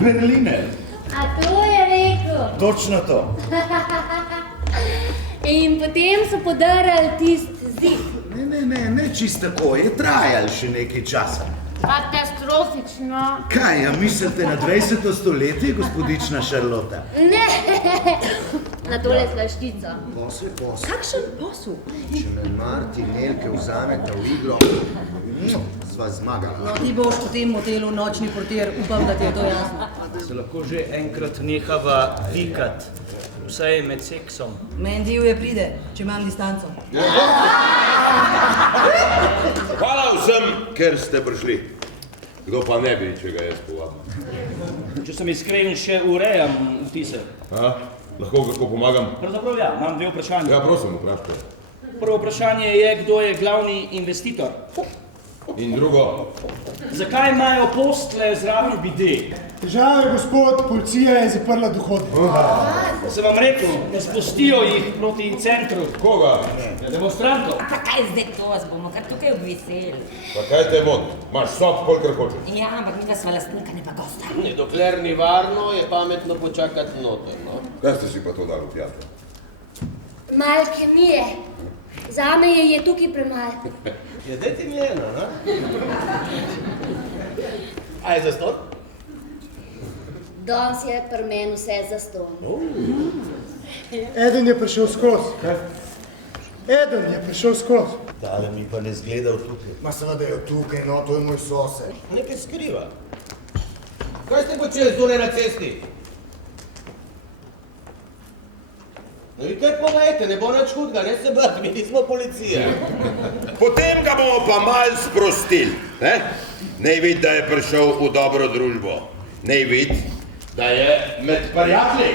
Berliner. A to je rekel. Točno to. In potem so podarali tisti zid. Ne čist tako, je trajal še nekaj časa. Katastrofično. Kaj, ja mislite na 20. stoletje, gospodična Šarlota? Ne, na tole slaščico. Posel. Kakšen posel? Če me Martin Nelke vzameta v igro, sva zmagala. No, ti boš v tem motelu nočni portir, upam, da ti je to jasno. Se lahko že enkrat nehava vikat, vsaj med seksom. Meni divje pride, če imam distanco. Hvala vsem, ker ste prišli. Kdo pa ne bi, če ga jaz povabil. Če sem iskren, še urejam vtise. Lahko kako pomagam? Pravzaprav ja, imam dve vprašanje. Ja, prosim, vprašajte. Prvo vprašanje je, kdo je glavni investitor. In drugo? Zakaj imajo postle zraven bide? Težave, gospod, policija je zaprla dohodek. Sem vam rekel, ne spustijo jih proti centru. Koga? Demonstrantov. Pa kaj zdaj to vas bomo kar tukaj obviseli? Pa kaj te moti? Imaš sob, kolikor hočeš. Ja, ampak mi sva lastnika, ne pa gosta. Dokler ni varno, je pametno počakati noter, no? Kaj ste si pa to dali v pjato? Malo kemije. Zame je tukaj premalo. Ja, daj ti mi eno, ne? A je zaston? Danes je pri meni vse zastonj. Eden je prišel skozi. Eden je prišel skozi. Tale mi pa ne zgleda v tukaj. Ma seveda je tukaj, no, to je moj sosed. Nekaj skriva. Kaj ste počeli zdole na cesti? No vi kaj povejte, ne bo nič hudega, ne se bati, mi nismo policija. Potem ga bomo pa mal sprostili, ne? Nej vid, da je prišel v dobro družbo. Nej vid, da je med prijatelji.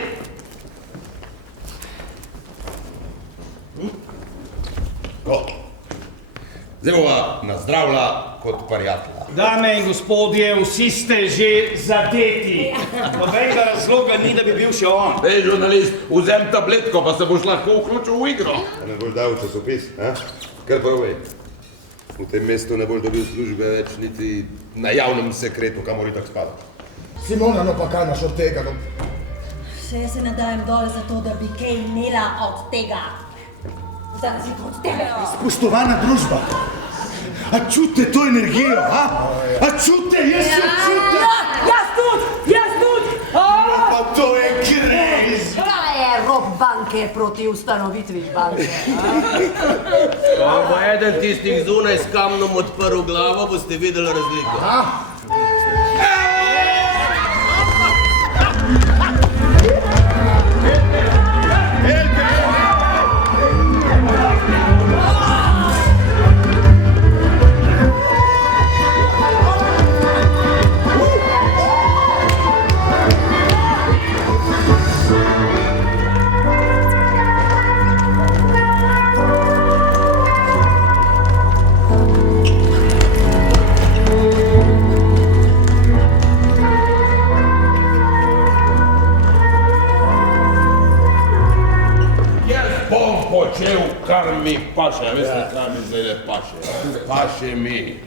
Zdaj bova nazdravila kot prijatelja. Dame in gospodje, vsi ste že zadeti. Nobenega razloga ni, da bi bil še on. Ej, žurnalist, vzem tabletko, pa se boš lahko vključil v igro. A ne boš dal časopis, a? Kar povej. V tem mestu ne boš dobil službe več niti na javnem sekretu, kamor itak spadaš. Simona, no pa kaj naš od tega, no? Še se ne dajem dol zato, da bi kaj imela od tega. Zdaj si od tebe. Spoštovana družba, a čute to energijo, a? A čute, jaz jo čutim! Jaz tudi! Pa to je grez! Kaj je rob banke proti ustanovitvi banke? Ko bo eden tistih zunaj s kamnom odprl glavo, boste videli razliko. Počel, kar mi paše, a veste, kar mi zdaj ne paše. Paše mi,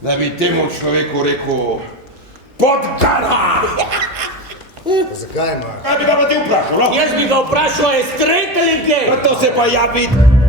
da bi temu človeku rekel podkara! Zakaj, Mark? Kaj bi ga pa ti vprašal, no? Jaz bi ga vprašal, je strejt ali kaj? Pa to se pa ja vidi.